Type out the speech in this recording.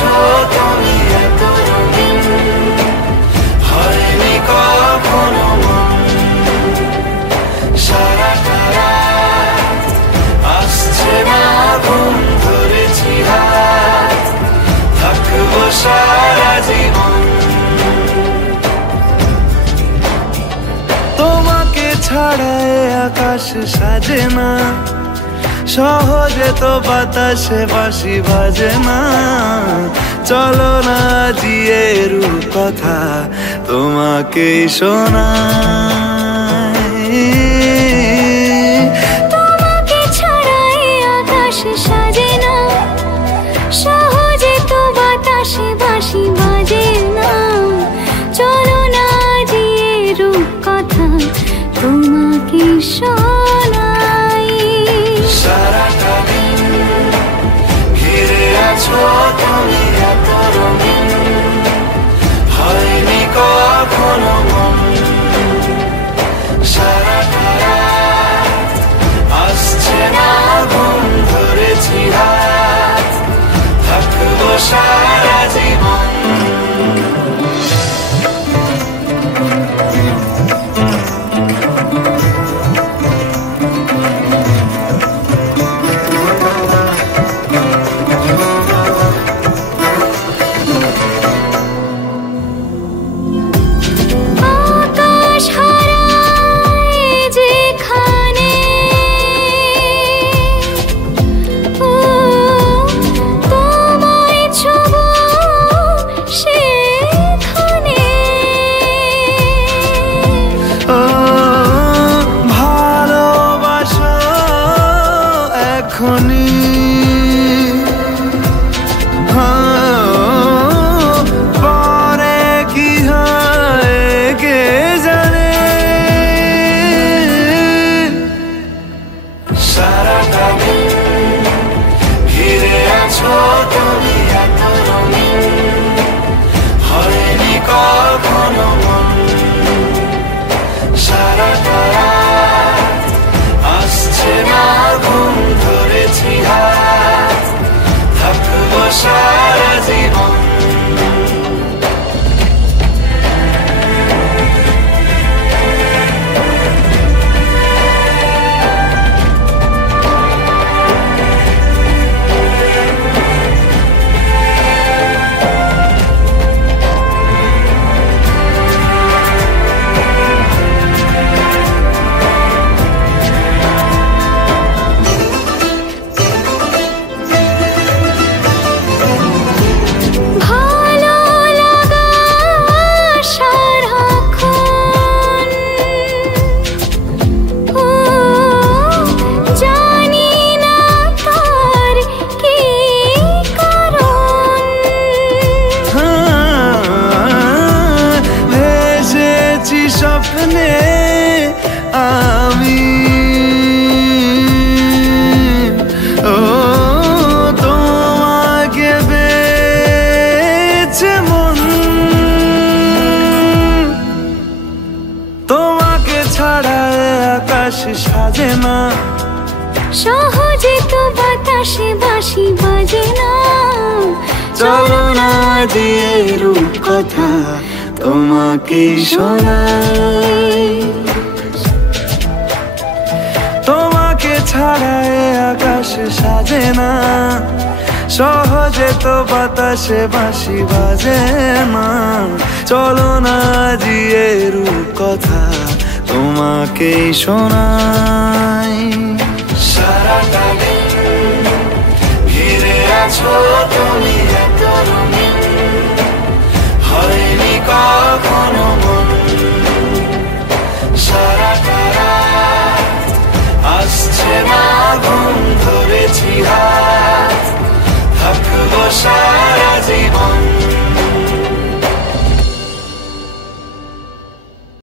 আছো তুমি এত রঙিন, হয়নি কখনো মন। সারাটা রাত আসছে না ঘুম, ধরেছি হাত, থাকবো সারা জীবন। তোমাকে ছাড়া আকাশ সাজে না, সহজে তো বাতাসে বাঁশি বাজে না। চলো না জিয়ে রূপকথা তোমাকে শোনাই। তোমাকে ছাড়া আকাশ সাজে না, সহজে তো বাতাসে বাঁশি বাজে না। চলো না জিয়ে রূপকথা তোমাকে শোনাই। সারাটা দিন ঘিরে আছো তুমি এত রঙিন, হয়নি কখনো মন। সারাটা রাত আসছে না ঘুম, ধরেছি হাত, থাকবো সারা জীবন। পরে কি হয় কে জানে। সারাটা দিন ঘিরে আছো তুমি এত রঙিন, হয়নি কখনো মন। সারাটা রাত আসছে না ঘুম, ধরেছি হাত, থাকবো সারা জীবন। স্বপ্নে আমি তোমাকে পেয়েছে মন। তোমাকে ছাড়া আকাশ সাজে না, সহজে তো বাতাসে বাঁশি বাজে না। চলো না দিয়ে রূপকথা তোমাকে শোনাই। তোমাকে ছাড়া আকাশ সাজে না, সহজে তো বাতাসে বাঁশি বাজে না। চলো না জিয়ে রূপকথা তোমাকে শোনাই। সারাটা দিন ঘিরে আছো তুমি এত রঙিন, হয়নি কখনো মন। সারাটা রাত আসছে না ঘুম, ধরেছি হাত, থাকবো সারা জীবন।